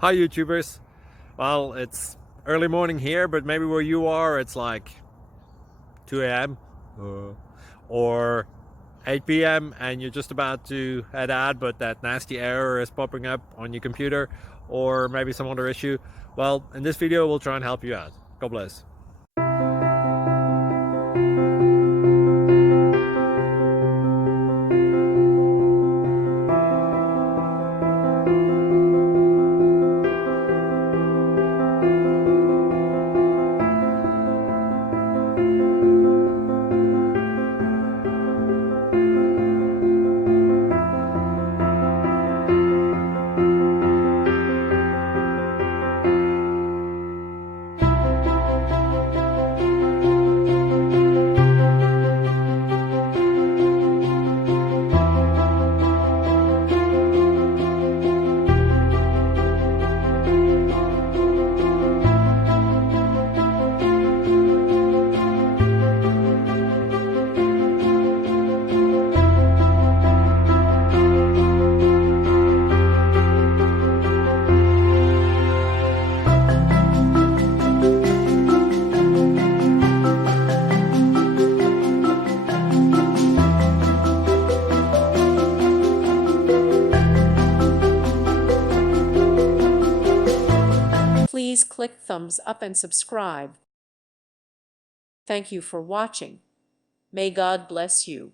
Hi YouTubers. Well, it's early morning here, but maybe where you are it's like 2 a.m. Or 8 p.m. and you're just about to head out, but that nasty error is popping up on your computer, or maybe some other issue. Well, in this video we'll try and help you out. God bless. Please click thumbs up and subscribe. Thank you for watching. May God bless you.